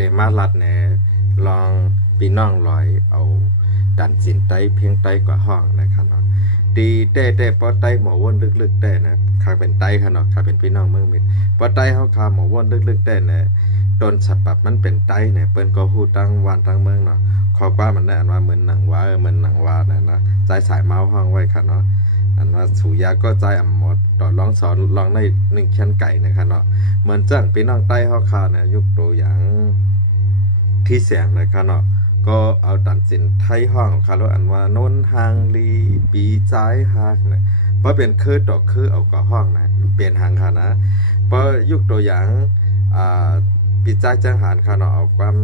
ดมาลัดเนี่ยลองพี่น้องลอยเอาดันสินไตเพียงไตกว่าห้องนะครับเนาะตีแต่พอไตหมอวนลึกๆได้นะข้าเป็นไตค่ะเนาะข้าเป็นพี่น้องเมืองมิตรพอไตเฮาคาหมอวนลึกๆได้เนี่ยต้นฉบับมันเป็นไตเนี่ยเปิ้นก็ฮู้ตั้งวันตั้งเมืองเนาะขอว่ามันได้อันว่าเหมือนหนังว่าเหมือนหนังว่านะนะใจสายเมาห้องไว้ค่ะเนาะอันว่าสุยาก็ใจอ่ำหมดต่อลองสอนลองใน1ชั้นไก่นะครับเนาะเหมือนจังพี่น้องไตเฮาคาเนี่ยยกตัวอย่างที่เสียงนะครับเนาะก็เอาตัดสินไทยห้องคาร์อันว่าโน้นหางลีปีจ้ายฮักเนี่ยเพราะเป็นคือต่อคือเอากับห้องนะเปลี่ยนหางค่ะนะเพราะยกตัวอย่างปีจ้ายจังหารค่ะเนาะเอาความ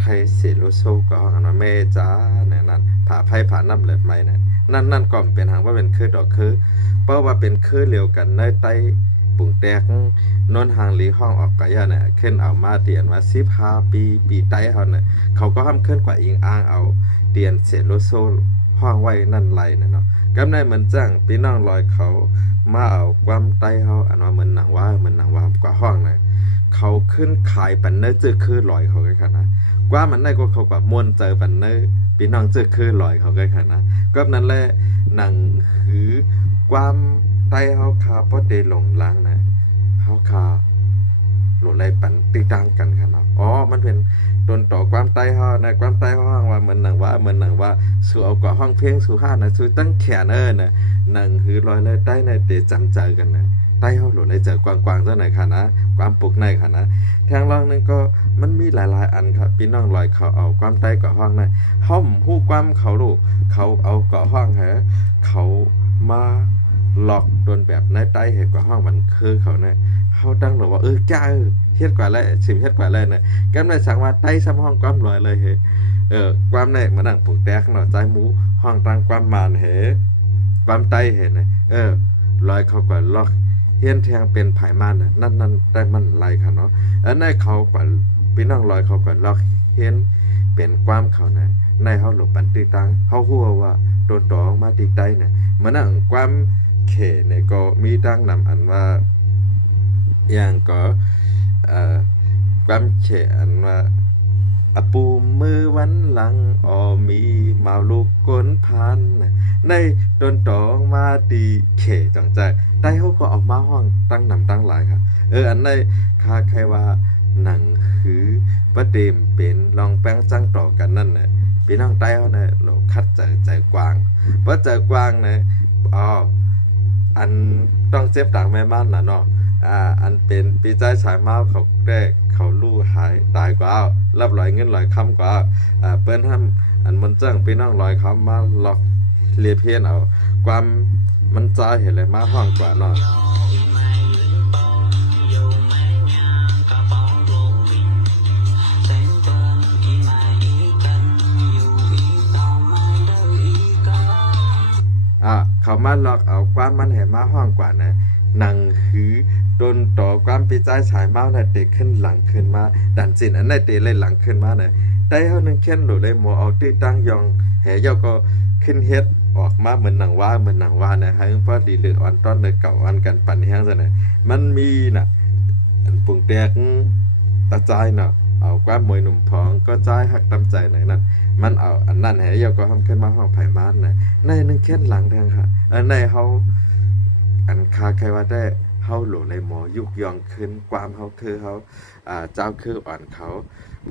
ไทยเสโลโซกับห้องอันว่าแม่จ้าเนี่ยนั่นผ่าไพ่ผ่าน้ำเลือดไหมเนี่ยนั่นก็เป็นหางว่าเป็นคือต่อคือเพราะว่าเป็นคือเร็วกันในไตปุ่งแตกนนหางลีห้องออกกะยะเนี่ยขึ้นเอามาเตียนว่า15 ปีไต้เขาเนี่ยเขาก็ห้ามขึ้นกว่าอิงอ้างเอาเตียนเศษโลโซห้องไว้นั่นไรเนาะกำได้เหมือนจ้างพี่น้องลอยเขามาเอาความไต้เขาอันว่าเหมือนหนังว่ากว่าห้องเนี่ยเขาขึ้นขายปันเนื้อจื้อคือลอยเขาเลยค่ะนะกว่ามันได้ก็เขากว่ามวนเจอปันเนื้อพี่น้องจื้อคือลอยเขาเลยค่ะนะก็นั้นแหละหนังหือความไต้เขาคาเพราะเดหลงล้างนะเขาคาหลุดไรปันตีต่างกันครับเนาะอ๋อมันเป็นต้นต่อความไต้เขานะความไต้เขาว่าเหมือนหนังว่าสู่เอาก่อห้องเพียงสู่ห้านะสู่ตั้งแขนนะหนังหือลอยเลยใต้ในเตจำใจกันนะใต้เขาหลุดไรเจอกวางๆเจ้าไหนค่ะนะความปลุกในค่ะนะทางล่างนึงก็มันมีหลายอันครับพี่น้องลอยเขาเอาความใต้ก่อห้องนะห้อมหู้ความเขาลูกเขาเอาก่อห้องเหรอเขามาหลอกโดนแบบในใต้เหตุก่อห้องมันคือเขาเนี่ยเขาตั้งหรือว่าจ้าเฮ็ดกว่าแล้วสิเฮ็ดกว่าแล้วเนี่ยกันไม่สั่งว่าใต้ซ้ำห้องความลอยเลยเหความเนี่ยมานั่งปลูกแตกเนาะใจหมูห้องตั้งความมานความใต้เห็นลอยเขากว่าล็อกเฮียนแทงเป็นไผ่มันน่ะนั่นได้มันไหลค่ะเนาะอันนั้นเขากว่าพี่น้องลอยเขากว่าล็อกเฮียนเป็นความเขาเนี่ยในเฮาหลบปันติตังเฮาฮู้ว่าโดนตองมาติใต้เนี่ยมานั่งความเขเนี่ยก็มีดังนำอันว่าอย่างก็ความเขอันว่าอปูมือวันหลังมีมาลูกก้นพันในต้นตองมาตีเขจังใจได้เขาก็ออกมาห้องตั้งนำตั้งหลายค่ะอันในคาใครว่าหนังคือประเด็มเป็นลองแป้งจังต่อกันนั่นน่ะพี่น้องใต้เขาเนี่ยเราคัดใจกว้างเพราะใจกว้างเนี่ยอันต้องเจ็บต่างแม่บ้านน่ะเนาะอันเป็นปีใจสายเมาเขาได้เขาลู่หายตายกว่ารับลอยเงินลอยคำกว่าเปิ้นทำอันมันจังพี่น้องลอยคำมาหลอกเลียเพียนเอาความมันใจเห็นเลยมาห้องกว่าเนาะเขามาหลอกเอาความมันเห็นมาห้องกว่านะหนังหือโดนต่อความปีใจฉายเมาน่ะเตะขึ้นหลังขึ้นมาดันสินอันไหนเตะเลยหลังขึ้นมาเนี่ยได้เฮานึงเข็นหลุเลยหมอเอาตีตั้งยองแหยอก็ขึ้นเฮ็ดออกมาเหมือนหนังว่านะฮะเพราะดีเหลืออ่อนต้อนเลยเก่าอันกันปั่นแห้งซะน่ะมันมีน่ะอันปุ่งแตกตาใจเนาะเอาความมวยหนุ่มพองก็ใจหักตำใจไหนนั่นมันเอาอันนั้นแหยอก็ทำขึ้นมาห้องไผ่มานน่ะในนึงเข็นหลังแทงค่ะในเฮาอันคาใครว่าได้เฮาหลในหมอยุกยองขึ้นความเฮาคือเฮาเจ้าคืออ่อนเขา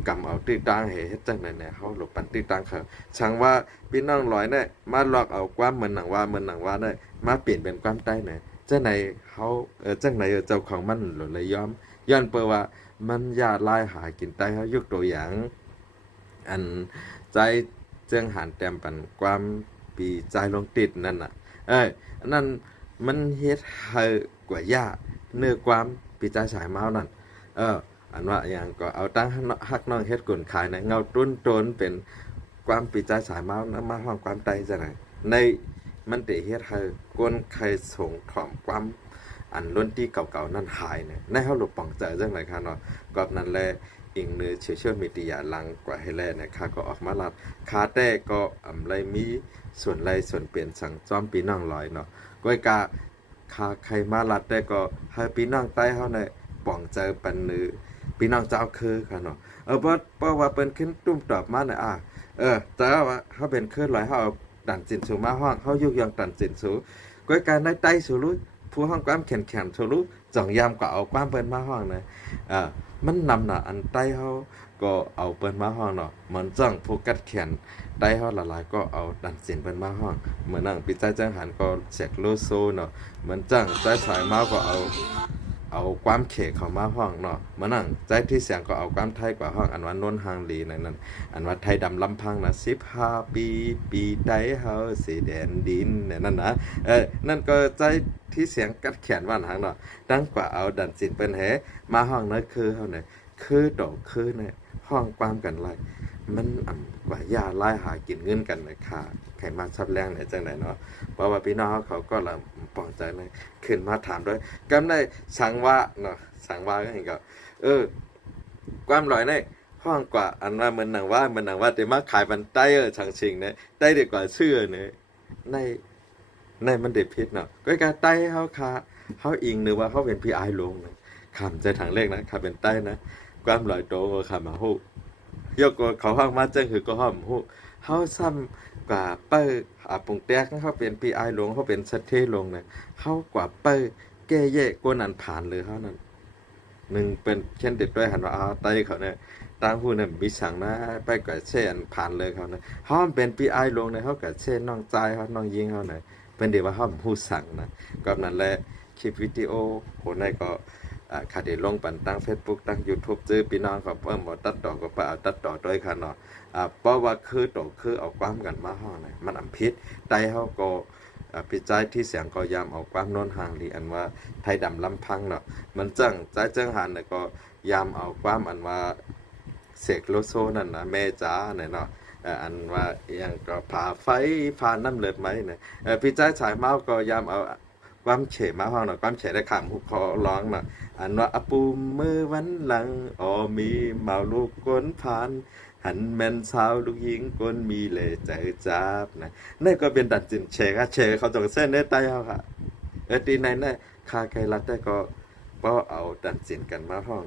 กำเอาตีตังเฮ็ดจังไหนเนี่ยเฮาหลบปันตีตังเขาช่างว่าพี่น้องลอยเนี่ยมาหลอกเอาความเหมือนหนังว่าได้มาเปลี่ยนเป็นความใต้เนี่ยจังไหนเฮาจังไหนเจ้าของมันหลเลยย้อนเปิว่ามันยาลายหากินใต้เฮายกตัวอย่างอันใจเจียงหันแต้มปันความปีใจลงติดนั่นน่ะอันนั้นมันเฮ็ดให้กว่ายาเนื้อความปีใจสายเมานั่นอันว่าอย่างก็เอาตั้งฮักน้องเฮ็ดกุ่นขายนะเงาตุ้นตนเป็นความปีใจสายเมานะมาห้องความไตจังได๋ในมันได้เฮ็ดให้ก้นใครส่งถ่อมความอันล้นที่เก่าๆนั่นหายเนี่ยในเฮาหลบป้องใจจังได๋ค่ะเนาะกอบนั้นแลอิงเนื้อโซเชียลมีเดียหลังกว่าให้แลนะคะก็ออกมาลัดคาแต่ก็ไรมีส่วนไรส่วนเปลี่ยนสั่งจ้อมพี่น้องลอยเนาะก้อยกาคาใครมาลัดได้ก็ให้พี่น้องใต้เฮาเนี่ยป้องใจปันนือ พี่น้องเจ้าคือค่ะเนาะเพราะว่าเปิ้นขึ้นตุ้มตอบมาเนี่ยแต่ว่าเขาเป็นเครือลอยเขาเอาดันจินสูมาห้องเขายุกยังดันจินสูก้อยการได้ไต้สูรู้ผู้ห้องความแข็งแข็งสูรู้จ่องยามก็เอาความเปิ้นมาห้องนะมันนำน่ะอันไต้เขาก็เอาเปิ้นมาห้องเนาะเหมือนจ้องผู้กัดแขนไต้เขาหลายๆก็เอาดันจินเปิ้นมาห้องเหมือนนั่งปิใจจังหันก็เสกโลโซเนาะเหมือนจังใจสายมาก็เอาความเขเข้ามาห้องเนาะมานั่งใจที่เสียงก็เอาความไทยกว่าห้องอันว่านนหางลีนั่นอันว่าไทยดำลำพังนะ15ปีใดเฮาสิแดนดินเนี่ยนั่นนะนั่นก็ใจที่เสียงกัดแขนว่านหางเนาะดังกว่าเอาดันสินเปิ้นแหมาห้องนั้นคือเฮาเนี่ยคือดอกคือเนี่ยห้องความกันไรมันกว่ายาไล่หากินเงินกันนะค่ะใครมาชับแรงเนี่ยจังไหนเนาะเพราะว่าพี่น้องเขาก็ละปลอบใจเลยขึ้นมาถามด้วยกำได้สังว่าเนาะสังว่าก็เห็นก็ความลอยในห้องกว่าอันว่ามันหนังว่าแต่มาขายมันได้ชังชิงเนี่ยได้ดีกว่าเชื่อเนี่ยในมันเด็ดพิษเนาะก็การใต้เขาอิงหรือว่าเขาเป็นพี่ไอลงนะคำใจทางเลขนะคำเป็นใต้นะความลอยโตก็คำมาหูยกเขาห้องมาจังคือก็ห้องหูเขาซ้ำกว่าเปิ้ปุงแตกเขาเป็นพี่ไอลงเขาเป็นสัตเทลงเนี่ยเขากว่าเปิ้แก้แย่กวนอันผ่านเลยเขานั่นหนึ่งเป็นเช่นเด็ดด้วยหันว่าไต้เขาเนี่ยตั้งผู้เนี่ยมีสั่งนะไปกว่าเช่นผ่านเลยเขาเนี่ยเขาเป็นพี่ไอลงเนี่ยเขากับเช่นน้องใจเขาน้องยิงเขาเนี่ยเป็นเดี๋ยวว่าเขาผู้สั่งนะก็นั่นแหละคลิปวิดีโอคนไหนก็คาเดลงปันตั้ง Facebook ตั้ง YouTube ซื้อพี่น้องก็หมดตัดต่อก็ไปเอาตัดต่อด้วยค่ะเนาะเพราะว่าคือเอาความกันมาห้องน่ะมันอำพิษไตเฮาก็พิจัยที่เสียงก็ยามเอาความโน้นห่างลีอันว่าไทยดำลำพังเนาะมันจังใจจังหันน่ะก็ยามเอาความอันว่าเสกโลโซนั่นน่ะแม่จ๋าเนี่ยเนาะอันว่าอย่างก็ผ่าไฟผ่าน้ำเลือดไหมเนี่ยพิจัยสายเมาก็ยามเอาความเฉมาห้องเนาะความเฉได้ขามหุบคอร้องเนาะอันว่าอปูมือวันหลังมีเมาลูกก้นผ่านหันแม่นสาวลูกหญิงก้นมีเลยใจจับนะนี่ก็เป็นดันจินเชค่ะเชเขาจงเส้นได้ไตเขาค่ะตีในนี่คาไกรัดได้ก็ป้อเอาดันจินกันมาห้อง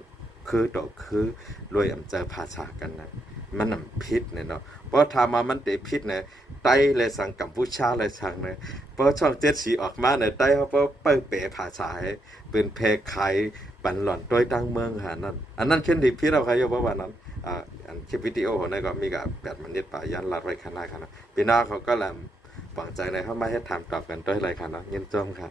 คือดอกคือรวยอำเจอภาษากันนะมันนำพิษเนี่ยเนาะเพราะทามามันเตพิษเนี่ยไตเลยสั่งกัมพูชาเลยสั่งเนี่ยเพราะช่องเจ็ดสีออกมาเนี่ยไตเขาเปิ้ลเป๋ภาษาให้เป็นเพไขปันหล่อนต้อยตั้งเมืองหานั่นอันนั้นเช่นดีพิษเราใครยกว่านั้นอันคลิปวิดีโอของนั่นก็มีกับ8 มันนิดป่ายันลัดไว้ข้างหน้าครับพี่น้องเขาก็แหลมฝังใจในเข้ามาให้ถามตอบกันด้วยอะไรครับเนาะยินจมค่ะ